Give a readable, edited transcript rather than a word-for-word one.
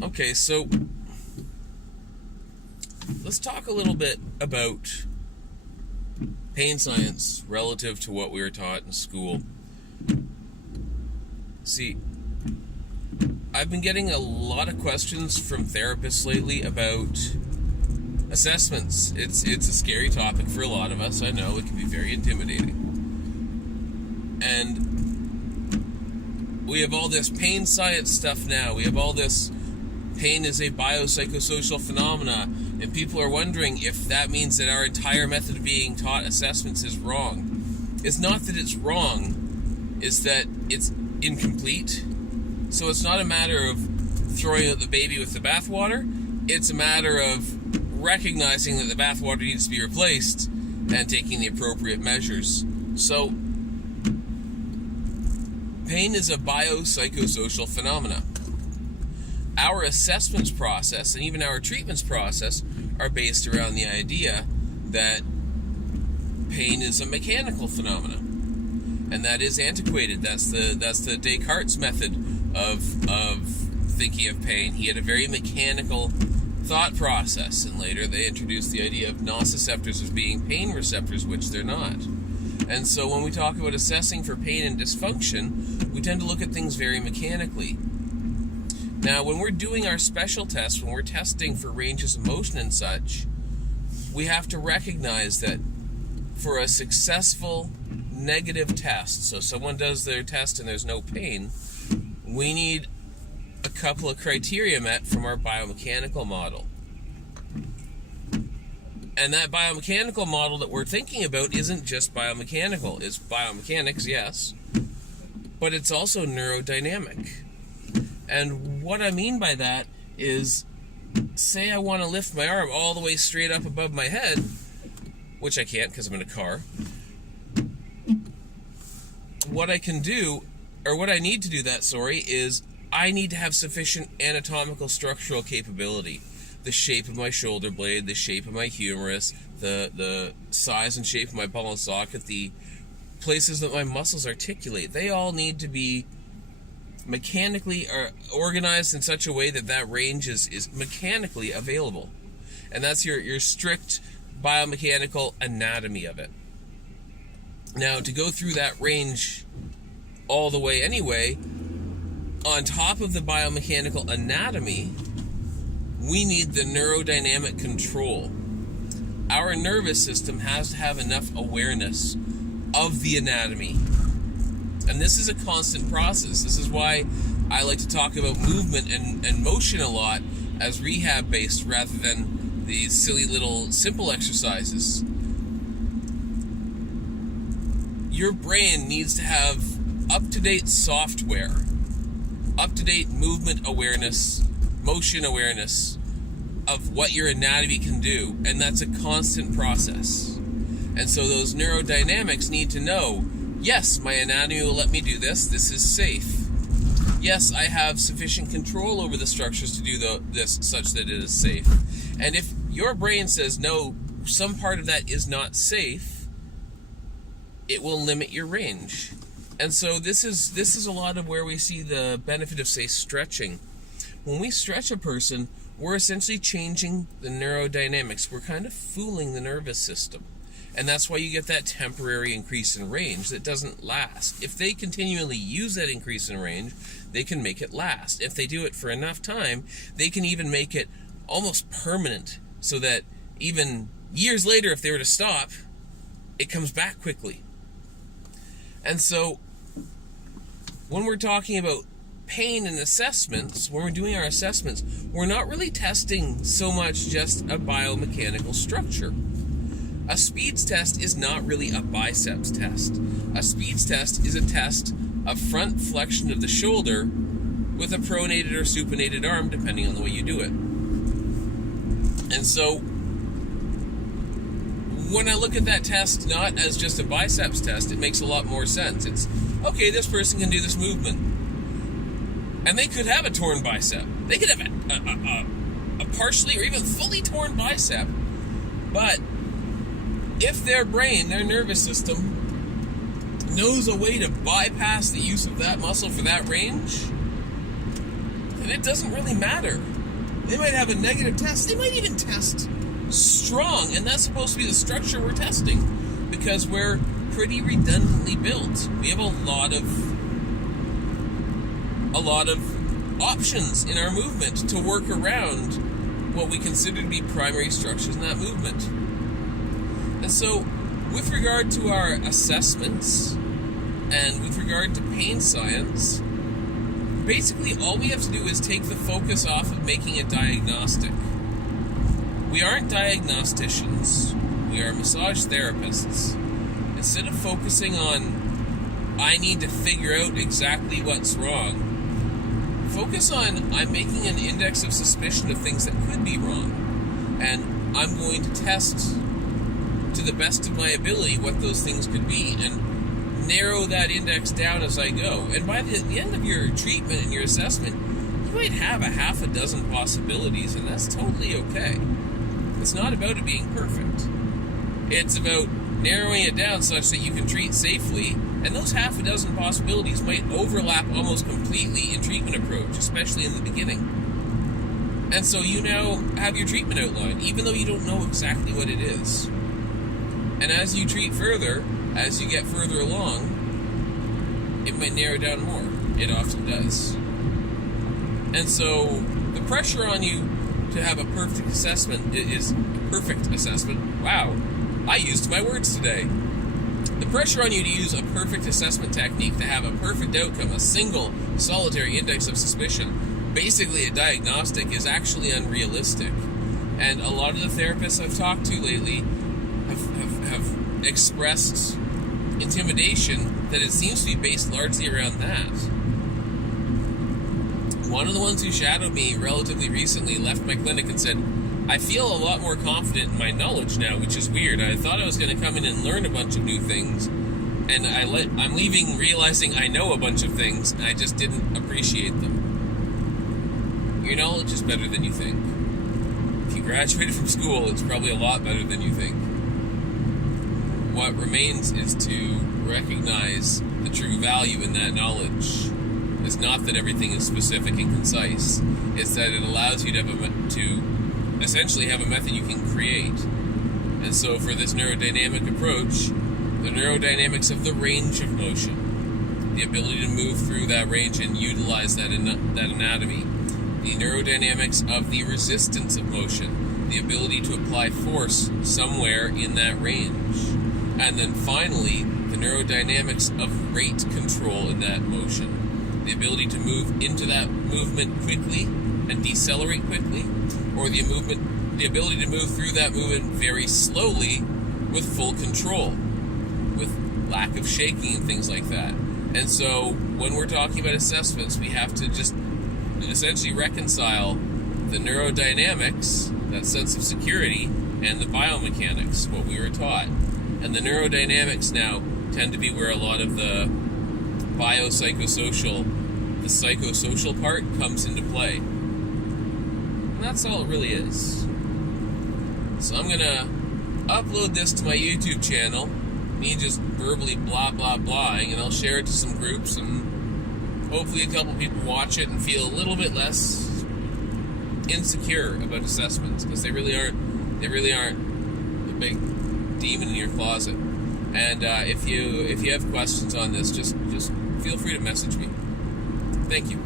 Okay, so let's talk a little bit about pain science relative to what we were taught in school. See, I've been getting a lot of questions from therapists lately about assessments. It's a scary topic for a lot of us. I know it can be very intimidating. And we have all this pain science stuff now. We have all this pain is a biopsychosocial phenomena, and people are wondering if that means that our entire method of being taught assessments is wrong. It's not that it's wrong, it's that it's incomplete. So it's not a matter of throwing out the baby with the bathwater, it's a matter of recognizing that the bathwater needs to be replaced and taking the appropriate measures. So, pain is a biopsychosocial phenomena. Our assessments process and even our treatments process are based around the idea that pain is a mechanical phenomenon, and that is antiquated. That's the Descartes method of thinking of pain. He had a very mechanical thought process, and later they introduced the idea of nociceptors as being pain receptors, which they're not. And so when we talk about assessing for pain and dysfunction, we tend to look at things very mechanically. Now, when we're doing our special tests, when we're testing for ranges of motion and such, we have to recognize that for a successful negative test, so someone does their test and there's no pain, we need a couple of criteria met from our biomechanical model. And that biomechanical model that we're thinking about isn't just biomechanical. It's biomechanics, yes, but it's also neurodynamic. And what I mean by that is, say I want to lift my arm all the way straight up above my head, which I can't because I'm in a car. What I can do, or what I need to do is I need to have sufficient anatomical structural capability. The shape of my shoulder blade, the shape of my humerus, the size and shape of my ball and socket, the places that my muscles articulate, they all need to be mechanically organized in such a way that that range is mechanically available. And that's your strict biomechanical anatomy of it. Now, to go through that range all the way anyway, on top of the biomechanical anatomy, we need the neurodynamic control. Our nervous system has to have enough awareness of the anatomy. And this is a constant process. This is why I like to talk about movement and motion a lot as rehab-based rather than these silly little simple exercises. Your brain needs to have up-to-date software, up-to-date movement awareness, motion awareness of what your anatomy can do, and that's a constant process. And so those neurodynamics need to know, yes, my anatomy will let me do this is safe. Yes, I have sufficient control over the structures to do this such that it is safe. And if your brain says, no, some part of that is not safe, it will limit your range. And so this is a lot of where we see the benefit of, say, stretching. When we stretch a person, we're essentially changing the neurodynamics. We're kind of fooling the nervous system. And that's why you get that temporary increase in range that doesn't last. If they continually use that increase in range, they can make it last. If they do it for enough time, they can even make it almost permanent, so that even years later, if they were to stop, it comes back quickly. And so, when we're talking about pain and assessments, when we're doing our assessments, we're not really testing so much just a biomechanical structure. A speeds test is not really a biceps test. A speeds test is a test of front flexion of the shoulder with a pronated or supinated arm, depending on the way you do it. And so, when I look at that test not as just a biceps test, it makes a lot more sense. It's, okay, this person can do this movement. And they could have a torn bicep. They could have a partially or even fully torn bicep. But if their brain, their nervous system, knows a way to bypass the use of that muscle for that range, then it doesn't really matter. They might have a negative test. They might even test strong, and that's supposed to be the structure we're testing, because we're pretty redundantly built. We have a lot of options in our movement to work around what we consider to be primary structures in that movement. And so, with regard to our assessments, and with regard to pain science, basically all we have to do is take the focus off of making a diagnostic. We aren't diagnosticians, we are massage therapists. Instead of focusing on, I need to figure out exactly what's wrong, focus on, I'm making an index of suspicion of things that could be wrong, and I'm going to test to the best of my ability what those things could be, and narrow that index down as I go. And by the end of your treatment and your assessment, you might have a half a dozen possibilities, and that's totally okay. It's not about it being perfect. It's about narrowing it down such that you can treat safely, and those half a dozen possibilities might overlap almost completely in treatment approach, especially in the beginning. And so you now have your treatment outline, even though you don't know exactly what it is. And as you treat further, as you get further along, it might narrow down more. It often does. And so the pressure on you to have a perfect assessment is perfect assessment. Wow, I used my words today. The pressure on you to use a perfect assessment technique to have a perfect outcome, a single solitary index of suspicion, basically a diagnostic, is actually unrealistic. And a lot of the therapists I've talked to lately have expressed intimidation that it seems to be based largely around that. One of the ones who shadowed me relatively recently left my clinic and said, I feel a lot more confident in my knowledge now, which is weird. I thought I was going to come in and learn a bunch of new things, and I'm leaving realizing I know a bunch of things, and I just didn't appreciate them. Your knowledge is better than you think. If you graduated from school, it's probably a lot better than you think. What remains is to recognize the true value in that knowledge. It's not that everything is specific and concise. It's that it allows you to essentially have a method you can create. And so for this neurodynamic approach, the neurodynamics of the range of motion, the ability to move through that range and utilize that anatomy, the neurodynamics of the resistance of motion, the ability to apply force somewhere in that range, and then finally, the neurodynamics of rate control in that motion. The ability to move into that movement quickly and decelerate quickly, or the ability to move through that movement very slowly with full control, with lack of shaking and things like that. And so when we're talking about assessments, we have to just essentially reconcile the neurodynamics, that sense of security, and the biomechanics, what we were taught. And the neurodynamics now tend to be where a lot of the biopsychosocial, the psychosocial part comes into play. And that's all it really is. So I'm going to upload this to my YouTube channel, me just verbally blah blah blahing, and I'll share it to some groups, and hopefully a couple people watch it and feel a little bit less insecure about assessments, because they really aren't the big demon in your closet. And if you have questions on this, just feel free to message me. Thank you.